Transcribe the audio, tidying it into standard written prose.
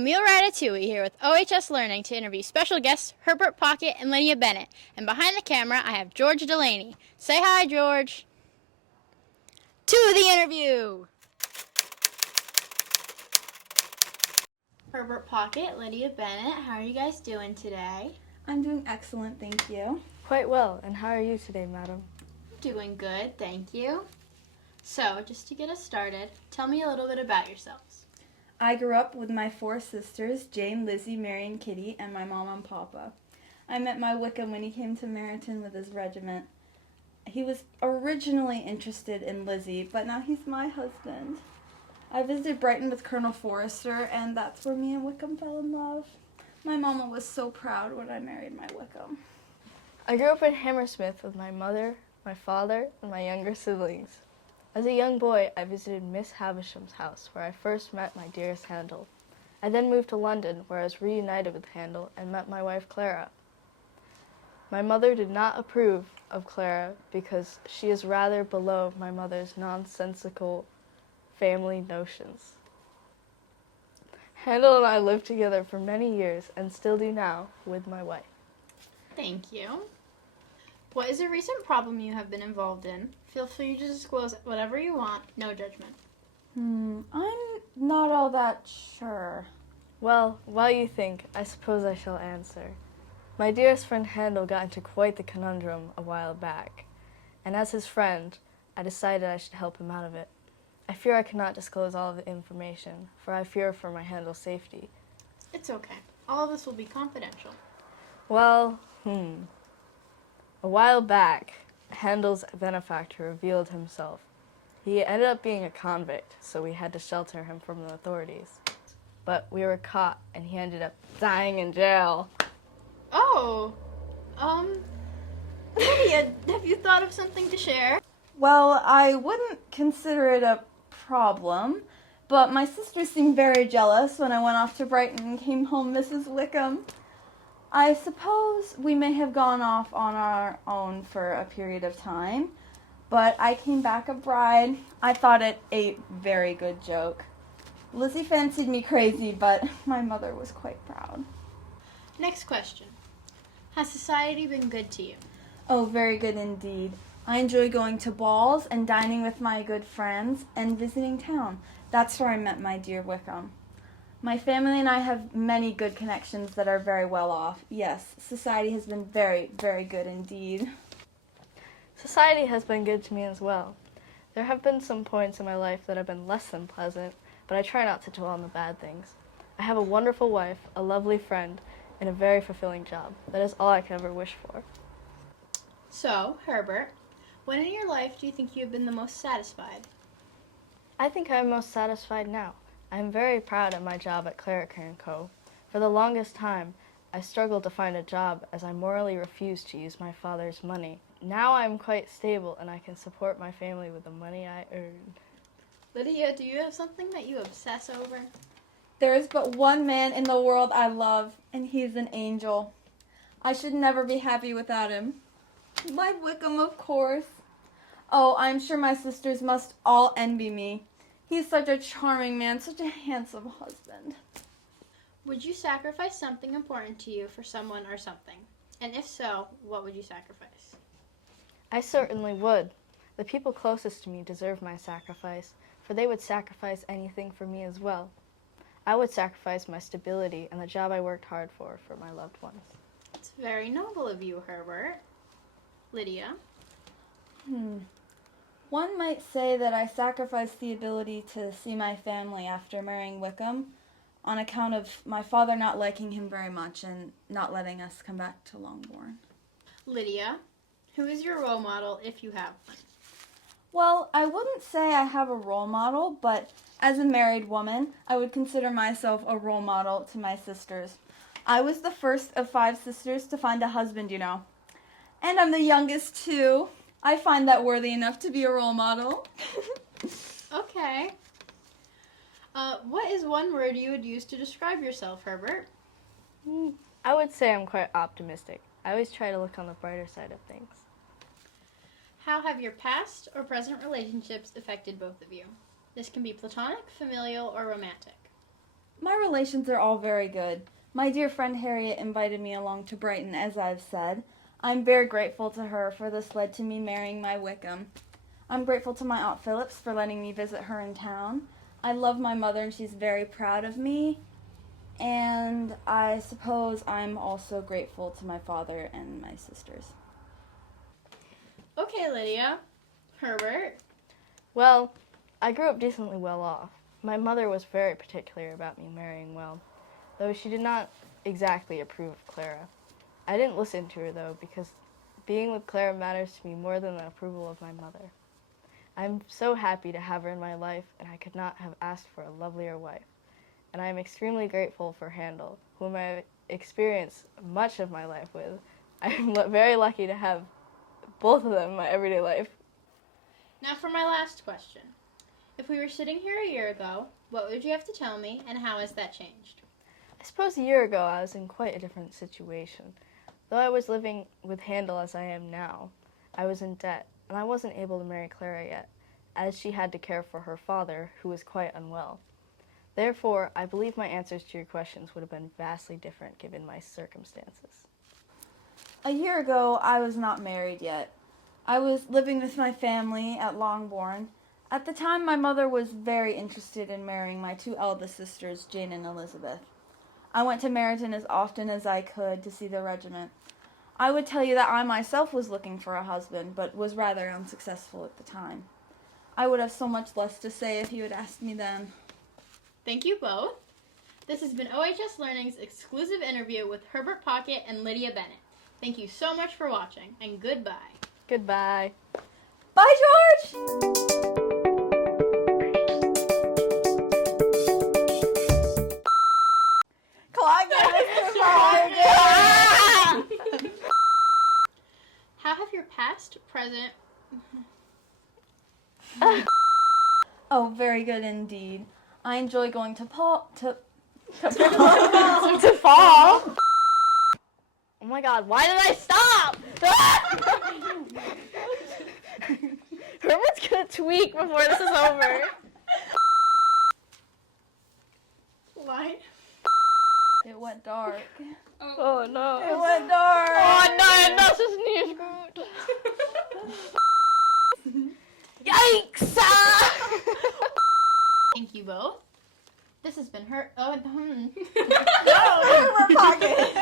Emil Ratatouille here with OHS Learning to interview special guests Herbert Pocket and Lydia Bennet. And behind the camera, I have George Delaney. Say hi, George. To the interview. Herbert Pocket, Lydia Bennet, how are you guys doing today? I'm doing excellent, thank you. Quite well, and how are you today, madam? Doing good, thank you. So, just to get us started, tell me a little bit about yourselves. I grew up with my 4 sisters, Jane, Lizzie, Mary, and Kitty, and my mom and papa. I met my Wickham when he came to Meryton with his regiment. He was originally interested in Lizzie, but now he's my husband. I visited Brighton with Colonel Forrester, and that's where me and Wickham fell in love. My mama was so proud when I married my Wickham. I grew up in Hammersmith with my mother, my father, and my younger siblings. As a young boy, I visited Miss Havisham's house, where I first met my dearest Handel. I then moved to London, where I was reunited with Handel and met my wife Clara. My mother did not approve of Clara because she is rather below my mother's nonsensical family notions. Handel and I lived together for many years and still do now with my wife. Thank you. What is a recent problem you have been involved in? Feel free to disclose whatever you want, no judgment. I'm not all that sure. Well, while you think, I suppose I shall answer. My dearest friend Handel got into quite the conundrum a while back, and as his friend, I decided I should help him out of it. I fear I cannot disclose all of the information, for I fear for my Handel's safety. It's okay. All of this will be confidential. Well, A while back, Handel's benefactor revealed himself. He ended up being a convict, so we had to shelter him from the authorities. But we were caught, and he ended up dying in jail. Oh, Lydia, have you thought of something to share? Well, I wouldn't consider it a problem, but my sister seemed very jealous when I went off to Brighton and came home Mrs. Wickham. I suppose we may have gone off on our own for a period of time, but I came back a bride. I thought it a very good joke. Lizzie fancied me crazy, but my mother was quite proud. Next question. Has society been good to you? Oh, very good indeed. I enjoy going to balls and dining with my good friends and visiting town. That's where I met my dear Wickham. My family and I have many good connections that are very well off. Yes, society has been very, very good indeed. Society has been good to me as well. There have been some points in my life that have been less than pleasant, but I try not to dwell on the bad things. I have a wonderful wife, a lovely friend, and a very fulfilling job. That is all I could ever wish for. So, Herbert, when in your life do you think you have been the most satisfied? I think I am most satisfied now. I am very proud of my job at Cleriker & Co. For the longest time, I struggled to find a job as I morally refused to use my father's money. Now I am quite stable and I can support my family with the money I earn. Lydia, do you have something that you obsess over? There is but one man in the world I love, and he's an angel. I should never be happy without him. My Wickham, of course. Oh, I'm sure my sisters must all envy me. He's such a charming man, such a handsome husband. Would you sacrifice something important to you for someone or something? And if so, what would you sacrifice? I certainly would. The people closest to me deserve my sacrifice, for they would sacrifice anything for me as well. I would sacrifice my stability and the job I worked hard for my loved ones. It's very noble of you, Herbert. Lydia? One might say that I sacrificed the ability to see my family after marrying Wickham on account of my father not liking him very much and not letting us come back to Longbourn. Lydia, who is your role model if you have one? Well, I wouldn't say I have a role model, but as a married woman, I would consider myself a role model to my sisters. I was the first of 5 sisters to find a husband, you know. And I'm the youngest, too. I find that worthy enough to be a role model. Okay. What is one word you would use to describe yourself, Herbert? I would say I'm quite optimistic. I always try to look on the brighter side of things. How have your past or present relationships affected both of you? This can be platonic, familial, or romantic. My relations are all very good. My dear friend Harriet invited me along to Brighton, as I've said. I'm very grateful to her, for this led to me marrying my Wickham. I'm grateful to my Aunt Phillips for letting me visit her in town. I love my mother and she's very proud of me. And I suppose I'm also grateful to my father and my sisters. Okay, Lydia. Herbert. Well, I grew up decently well off. My mother was very particular about me marrying well, though she did not exactly approve of Clara. I didn't listen to her, though, because being with Clara matters to me more than the approval of my mother. I'm so happy to have her in my life, and I could not have asked for a lovelier wife. And I am extremely grateful for Handel, whom I've experienced much of my life with. I'm very lucky to have both of them in my everyday life. Now for my last question. If we were sitting here a year ago, what would you have to tell me, and how has that changed? I suppose a year ago I was in quite a different situation. Though I was living with Handel as I am now, I was in debt, and I wasn't able to marry Clara yet, as she had to care for her father, who was quite unwell. Therefore, I believe my answers to your questions would have been vastly different given my circumstances. A year ago, I was not married yet. I was living with my family at Longbourn. At the time, my mother was very interested in marrying my two eldest sisters, Jane and Elizabeth. I went to Meryton as often as I could to see the regiment. I would tell you that I myself was looking for a husband, but was rather unsuccessful at the time. I would have so much less to say if you had asked me then. Thank you both. This has been OHS Learning's exclusive interview with Herbert Pocket and Lydia Bennet. Thank you so much for watching, and goodbye. Goodbye. Bye, George! How have your past, present... Oh, very good indeed. I enjoy going to To fall? Oh my god, why did I stop? Herbert's gonna tweak before this is over. Line? It went dark. Oh no. It went dark. Oh no, das ist nicht gut. Yikes! Thank you both. This has been No, Herbert Pocket.